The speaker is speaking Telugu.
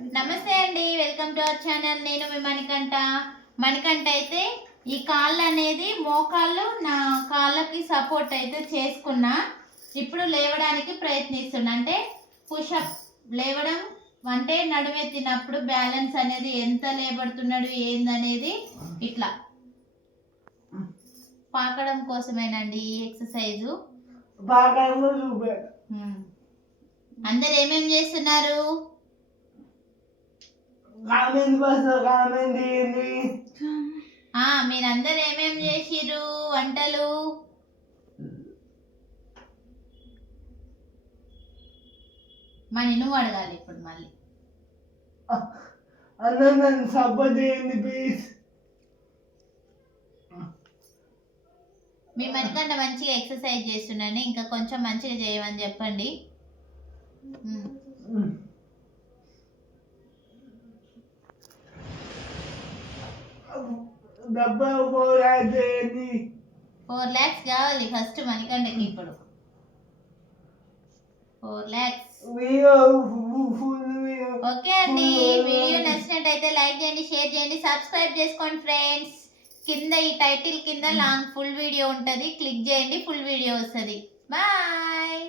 నమస్తే అండి వెల్కమ్ టు అవర్ ఛానల్. నేను మీ మణికంఠ. మణికంఠ అయితే ఈ కాళ్ళు అనేది మోకాళ్ళు నా కాళ్ళకి సపోర్ట్ అయితే చేసుకున్నా ఇప్పుడు లేవడానికి ప్రయత్నిస్తున్నా. అంటే పుషప్ లేవడం అంటే నడుమెత్తినప్పుడు బ్యాలెన్స్ అనేది ఎంత లేబడుతున్నాడు ఏందనేది ఇట్లా. పాకడం కోసమేనండి ఈ ఎక్సర్సైజు బాగా అందరు ఏమేం చేస్తున్నారు? చేయండి ఆ మీరందరు ఏమేం చేసిర్రు? వంటలు? మరి నువ్వు అడగాలి ఇప్పుడు మళ్ళీ. అందరూ నన్ను సపోర్ట్ చేయండి ప్లీజ్ మీ మనకంటే మంచిగా ఎక్సర్సైజ్ చేస్తున్నాను ఇంకా కొంచెం మంచిగా చేయమని చెప్పండి. డబ్బా చేయండి ఫోర్ ల్యాక్స్ కావాలి ఫస్ట్ మణికండకి ఇప్పుడు. ఫోర్ ల్యాక్స్ ఓకే అండి. వీడియో నచ్చినట్టయితే లైక్ చేయండి షేర్ చేయండి సబ్స్క్రైబ్ చేసుకోండి ఫ్రెండ్స్. కింద ఈ టైటిల్ కింద లాంగ్ ఫుల్ వీడియో ఉంటుంది. క్లిక్ చేయండి ఫుల్ వీడియో వస్తుంది. బాయ్.